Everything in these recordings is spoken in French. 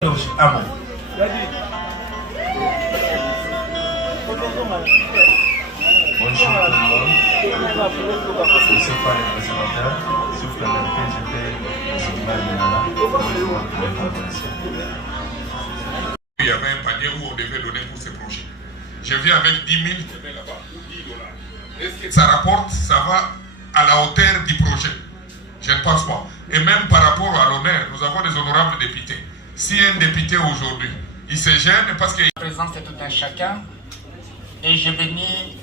Bonjour tout le monde. Je ne suis pas le présentateur, sauf que j'étais il y avait un panier où on devait donner pour ces projets. Je viens avec 10 000, je mets là-bas, $10. Est-ce que ça rapporte, ça va à la hauteur du projet? Je ne pense pas. Et même par rapport à l'honneur, nous avons des honorables députés. Si un député aujourd'hui, il se gêne parce que... La présence est tout un chacun et je bénis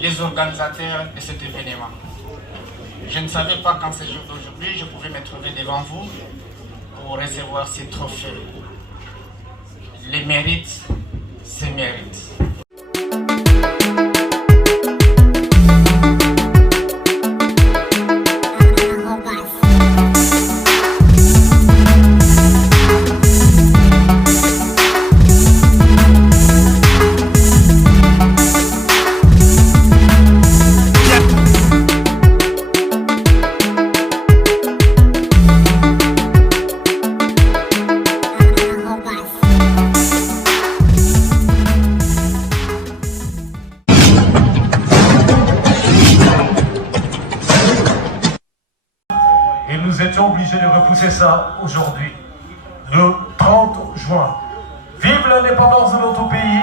les organisateurs de cet événement. Je ne savais pas qu'en ce jour d'aujourd'hui, je pouvais me trouver devant vous pour recevoir ces trophées. Les mérites, c'est mérite. Et nous étions obligés de repousser ça aujourd'hui, le 30 juin. Vive l'indépendance de notre pays,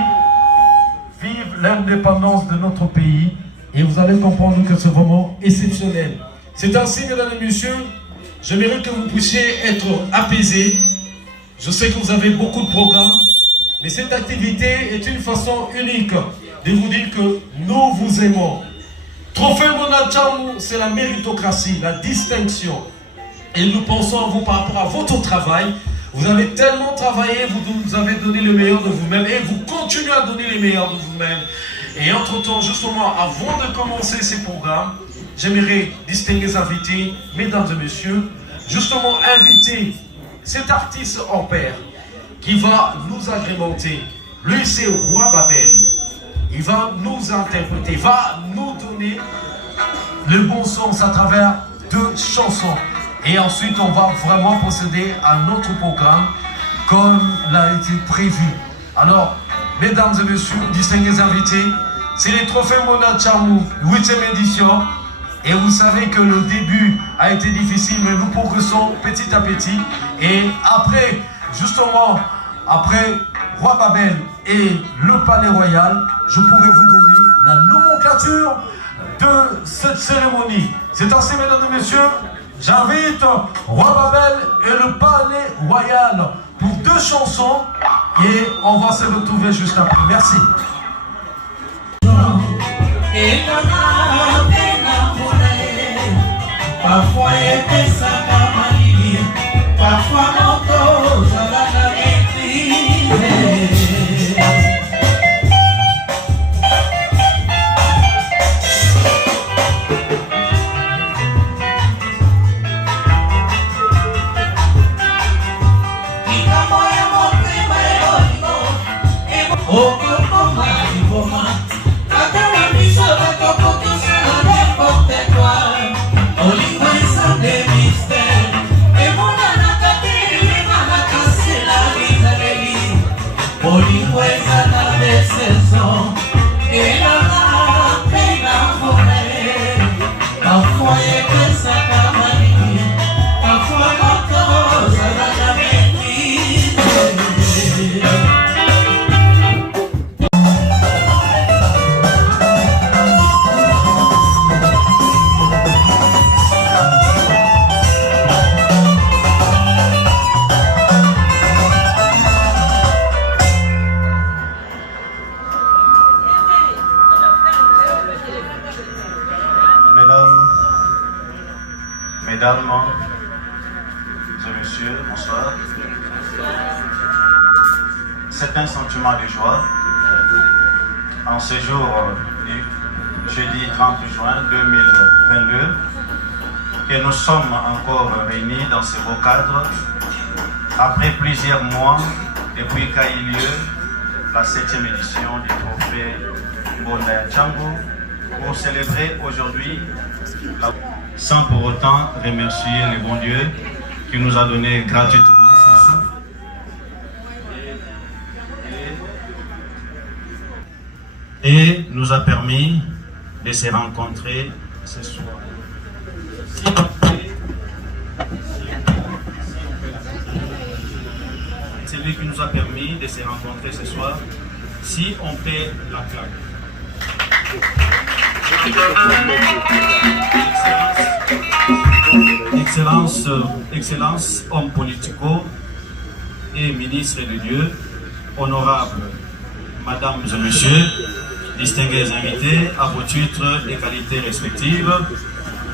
vive l'indépendance de notre pays. Et vous allez comprendre que c'est vraiment exceptionnel. C'est ainsi, mesdames et messieurs, j'aimerais que vous puissiez être apaisés. Je sais que vous avez beaucoup de programmes, mais cette activité est une façon unique de vous dire que nous vous aimons. Trophée Mona Tchamou, c'est la méritocratie, la distinction. Et nous pensons à vous par rapport à votre travail. Vous avez tellement travaillé, vous nous avez donné le meilleur de vous-même et vous continuez à donner le meilleur de vous-même. Et entre-temps, justement, avant de commencer ces programmes, j'aimerais distinguer les invités, mesdames et messieurs, justement inviter cet artiste hors pair qui va nous agrémenter. Lui, c'est Roi Babel. Il va nous interpréter, il va nous donner le bon sens à travers 2 chansons. Et ensuite, on va vraiment procéder à notre programme comme l'a été prévu. Alors, mesdames et messieurs, distingués invités, c'est les trophées Mona Tchamou, 8e édition. Et vous savez que le début a été difficile, mais nous progressons petit à petit. Et après, justement, après Roi Babel et le Palais Royal, je pourrais vous donner la nomenclature de cette cérémonie. C'est ainsi, mesdames et messieurs, j'invite Roi Babel et le Palais Royal pour 2 chansons et on va se retrouver juste après. Merci. Parfois Mesdames et messieurs, bonsoir. C'est un sentiment de joie en ce jour du jeudi 30 juin 2022 que nous sommes encore réunis dans ce beau cadre après plusieurs mois depuis qu'a eu lieu la 7e édition du trophée Mona Tchamou pour célébrer aujourd'hui la... sans pour autant remercier le bon Dieu qui nous a donné gratuitement son souffle et nous a permis de se rencontrer ce soir. C'est lui qui nous a permis de se rencontrer ce soir. Si on paie la claque. Excellence, homme politico et ministre de Dieu, honorable Mesdames et Messieurs, distingués invités à vos titres et qualités respectives,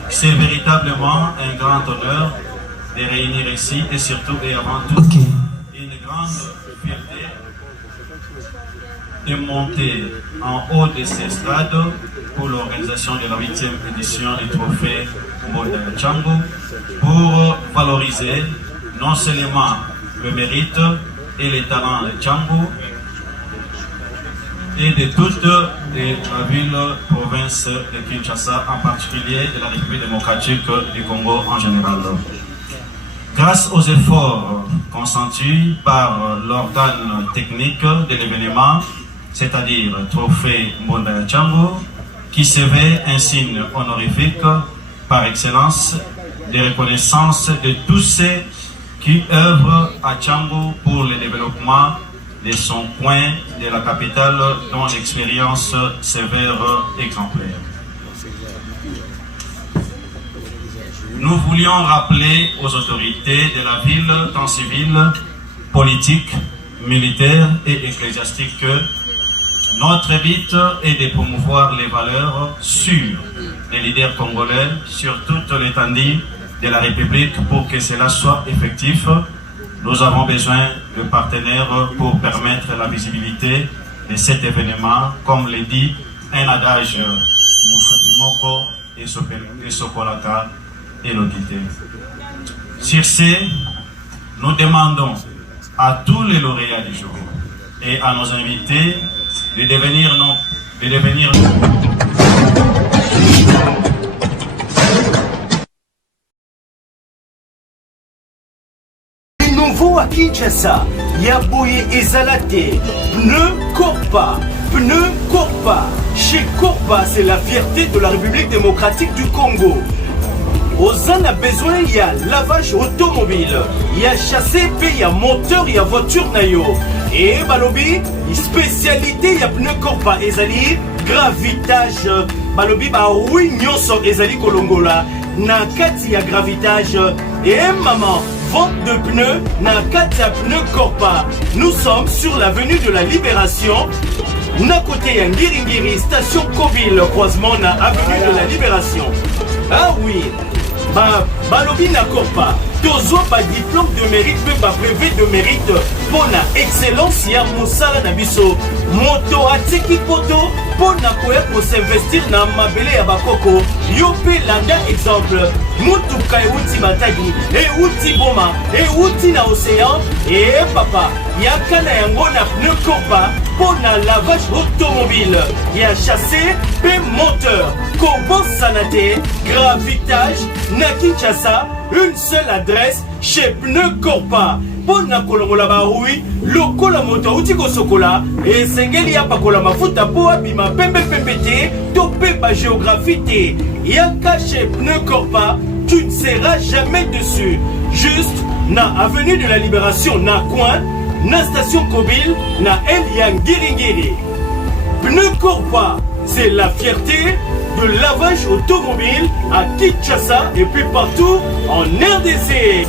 c'est véritablement un grand honneur de réunir ici et surtout et avant tout une grande fierté de monter en haut de ces stades pour l'organisation de la 8e édition du trophée Mbonda Tchango pour valoriser non seulement le mérite et les talents de Tchango et de toutes les villes, provinces de Kinshasa, en particulier de la République démocratique du Congo en général. Grâce aux efforts consentis par l'organe technique de l'événement, c'est-à-dire Trophée Mbonda Tchango, qui se veut un signe honorifique par excellence de reconnaissance de tous ceux qui œuvrent à Tchango pour le développement de son coin de la capitale dont l'expérience s'avère exemplaire. Nous voulions rappeler aux autorités de la ville, tant civiles, politiques, militaires et ecclésiastiques que notre but est de promouvoir les valeurs sûres des leaders congolais sur toute l'étendue de la République. Pour que cela soit effectif, nous avons besoin de partenaires pour permettre la visibilité de cet événement, comme le dit un adage Moussapimoko et Sokolaka et Lodité. Sur ce, nous demandons à tous les lauréats du jour et à nos invités de devenir Nouveau à Kinshasa, Yaboye et Zalaté, pneu Corpa. Pneu Corpa. Chez Corpa, c'est la fierté de la République démocratique du Congo. Ozan a besoin, il y a lavage automobile, il y a chassé, il y a moteur, il y a voiture nayo. Et Balobi, spécialité, il y a pneu Corpa, ezali gravitage. Balobi, bah oui, nyonso ezali kolongola. Na kati ya gravitage. Et maman, vente de pneus, na kati ya pneu Corpa. Nous sommes sur l'avenue de la Libération. Na côté ya Ngiringiri, station Coville, croisement na avenue de la Libération. Ah oui. Balobi na Corpa, tozo ba diplôme de mérite, pe ba brevet de mérite pour na excellence ya mosala na biso. Moto atiki poto pour na koya pour s'investir na mabele ya bakoko. Yo pe landa exemple, mutuka euti matagi, euti boma, euti na océan, et papa, yaka na yango na pneu Corpa pour na lavage automobile. Ya chassé, pe moteur, Kobo Sanate, gravitage, na Kinshasa, une seule adresse chez Pneu Corpa. Pour na kolongola ba oui, lokola moto uti ko sokola et sengeli ya pakola mafuta po abima pembe pembete to pe ba géographie te. Yaka chez Pneu Corpa, tu ne seras jamais dessus. Juste na avenue de la Libération na coin, na station Kobil, na Elian Giringiri. Pneu Corpa, c'est la fierté de lavage automobile à Kinshasa et puis partout en RDC.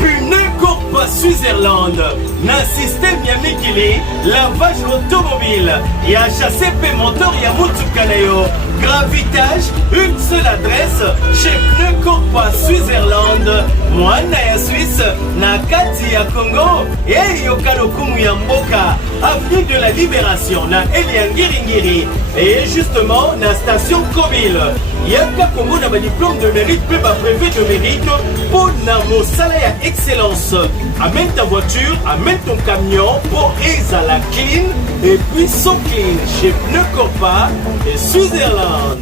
Pneu Corpa Switzerland, na système Yamikili, lavage automobile, et à chasser Pémentor Yamutukanayo. Gravitage, une seule adresse chez Pneu Corpa Switzerland. Mwana ya Suisse, na kati ya Congo, et Yokalokumu Yamboka, avenue de la Libération, na Eliangiringiri, et justement, na station Coville. Yaka Congo na ba diplôme de mérite, peut pas brevet de mérite, pour na mosala ya excellence. Amène ta voiture, amène ton camion, pour Ezala clean, et puis so clean, chez Pneu Corpa et Switzerland.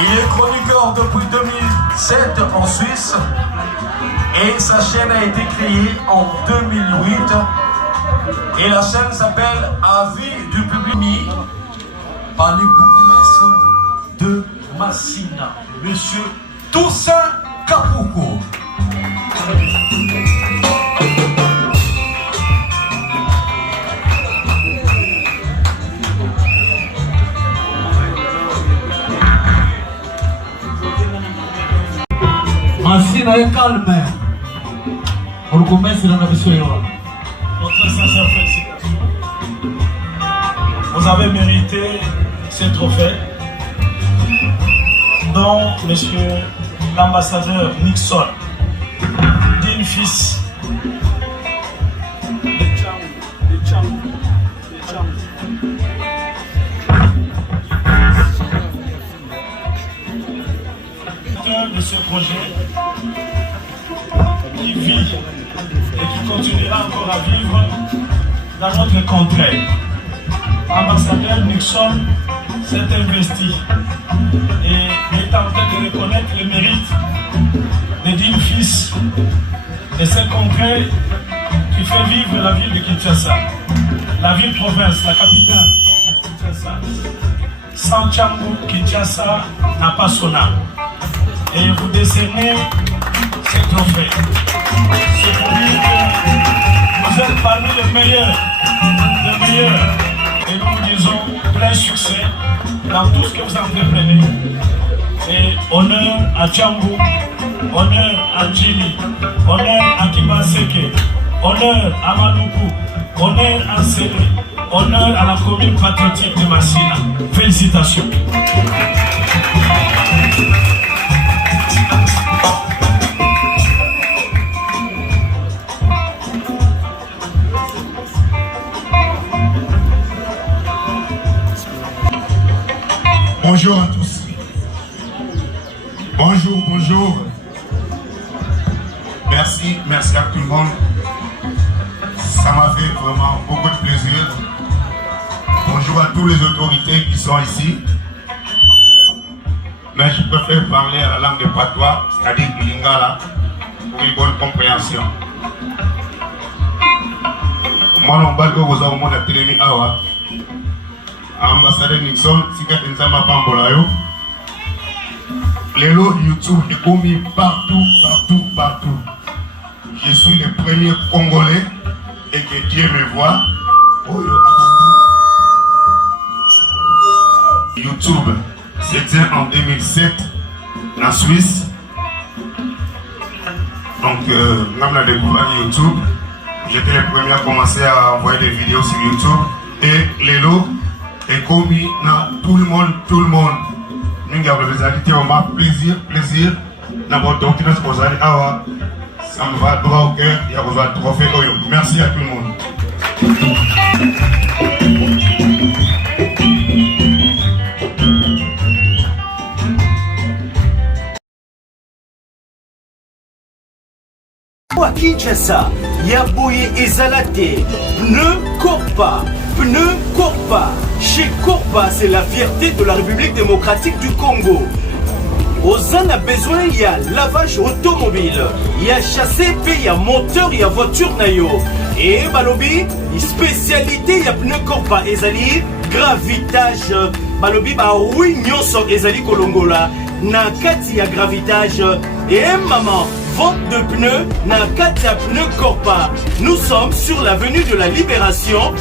Il est chroniqueur depuis 2007 en Suisse et sa chaîne a été créée en 2008 Et la chaîne s'appelle Avis du public par les bourgmestres de Massina, Monsieur Toussaint Kapouko. Massina est calme. Bourgmestre de Massina. Notre sincère félicitations. Vous avez mérité ce trophée dont Monsieur l'ambassadeur Nixon, digne fils de ce projet qui vit et qui continuera encore à vivre dans notre contrée. L'ambassadeur Nixon s'est investi et est en train de reconnaître le mérite des dignes fils de cette contrée qui fait vivre la ville de Kinshasa, la ville-province, la capitale de Kinshasa. Sans Tchango, Kinshasa n'a pas son âme. Et vous décernez ces trophées. C'est pour dire que vous êtes parmi les meilleurs. Et nous vous disons plein succès dans tout ce que vous entreprenez. Et honneur à Tchango, honneur à Djili, honneur à Kimaseke, honneur à Manoukou, honneur à Sélé, honneur à la commune patriotique de Massina. Félicitations. Bonjour à tous. Bonjour. Merci à tout le monde. Ça m'a fait vraiment beaucoup de plaisir. Bonjour à toutes les autorités qui sont ici. Mais je préfère parler à la langue de patois, c'est-à-dire du lingala, pour une bonne compréhension. Moi, non, pas que vous avez mon activité awa. Ambassadeur Nixon, si quelqu'un m'a pas embolayo. Les lots YouTube est commis partout. Je suis le premier Congolais et que Dieu me voit. YouTube, c'était en 2007 en Suisse. Donc, quand on a découvert YouTube, j'étais le premier à commencer à envoyer des vidéos sur YouTube. Et les lots est commis dans tout le monde. Nous avons vraiment plaisir dans votre doctrine que vous allez avoir. Ça me va droit au cœur, il y a besoin de trophée. Merci à tout le monde. À Kinshasa, Yaboye et Zalaté, pneu Corpa. Chez Corpa, c'est la fierté de la République démocratique du Congo. Ozan a besoin, il y a lavage automobile, il y a chassé, il y a moteur, il y a voiture nayo. Et balobi, spécialité, il y a pneu Corpa, ezali, gravitage, balobi, bah oui, nyonso, ezali kolongola, na kati ya gravitage, et maman, vente de pneus, na kati ya pneu Corpa. Nous sommes sur l'avenue de la Libération,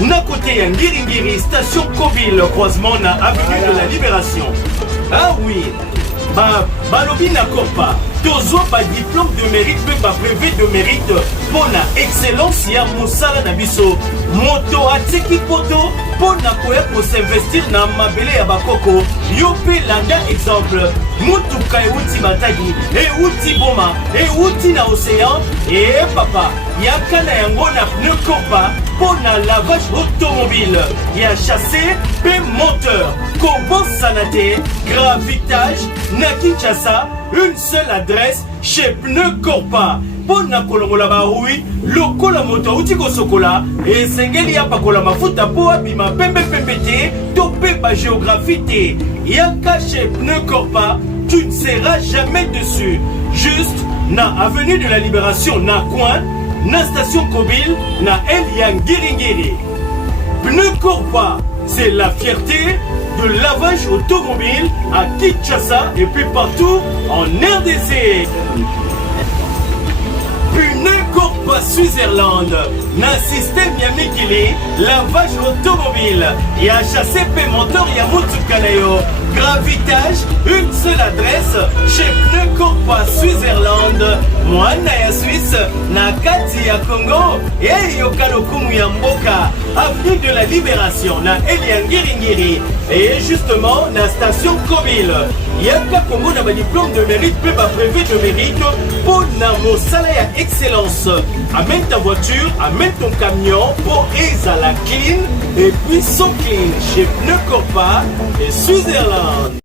na côté ya Ngiringiri, station Coville, croisement na avenue de la Libération. Ah oui, balobi na Corpa, tozo ba diplôme de mérite, pe ba brevet de mérite, pour la excellence ya mosala na biso. Moto atiki poto, pour na koya pour s'investir na mabele ya bakoko. Yo pe landa exemple, mutuka euti matagi, euti boma, euti na océan, et papa, yaka na yango na pneu Corpa, pour na lavage automobile. Ya chassé, pe moteur, Kobo Sanate, gravitage, na Kinshasa, une seule adresse chez Pneu Corpa. Pour na kolongola ba oui, lokola moto uti ko sokola, et sengeli ya pakola mafuta po abima pembe te, topé ba géographie te. Yaka chez Pneu Corpa, tu ne seras jamais dessus. Juste na avenue de la Libération na coin, na station Kobil na Eliangiringiri. Pneu Corpa, c'est la fierté de lavage automobile à Kinshasa et puis partout en RDC. Pneu Corpa Switzerland, na système ya mikili, lavage automobile, ya chassé moteur ya mutukanayo, gravitage, une seule adresse, chez Pneu Corpa Switzerland, Mwana ya Suisse, na kati ya Congo, et Yokalokumu ya Mboka, avenue de la Libération, na Eliangiringiri, et justement, na station Kobil. Yaka Congo na ba diplôme de mérite, peu ba brevet de mérite, pour na mosala ya excellence. Amène ta voiture, amène ton camion pour Ezala Clean et puis so clean chez Pneu Corpa et Switzerland.